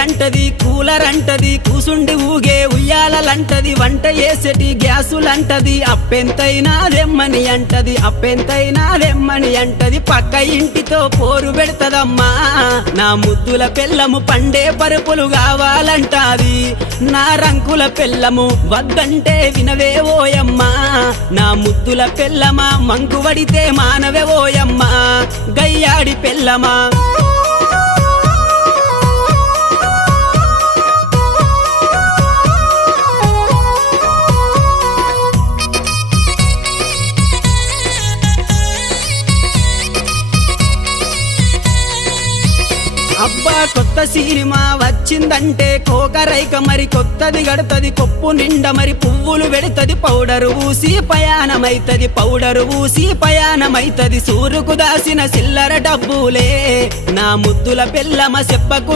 అంటది కూలర్ అంటది కూసుండి ఊగే ఉయ్యాలంటది వంట చేసేటి గ్యాసులంటది అప్పెంతైనా దెమ్మని అంటది అప్పెంతైనా దెమ్మని అంటది పక్క ఇంటితో పోరు పెడతదమ్మా నా ముద్దుల పెళ్ళము పండే పరుపులు కావాలంటాది నా రంకుల పెళ్ళము వద్దంటే వినవే ఓయమ్మా నా ముద్దుల పెళ్ళమా మంకు వడితే మానవే ఓయమ్మా గయ్యాడి పెళ్ళమా అబ్బా కొత్త సినిమా వచ్చిందంటే కోకరైక మరి కొత్తది గడతది కొప్పు నిండా మరి పువ్వులు పెడతది పౌడరు ఊసి పయానమైతది పౌడరు ఊసి పయానమైతది సూరుకు దాసిన చిల్లర డబ్బులే నా ముద్దుల పెళ్ళమ చెప్పకు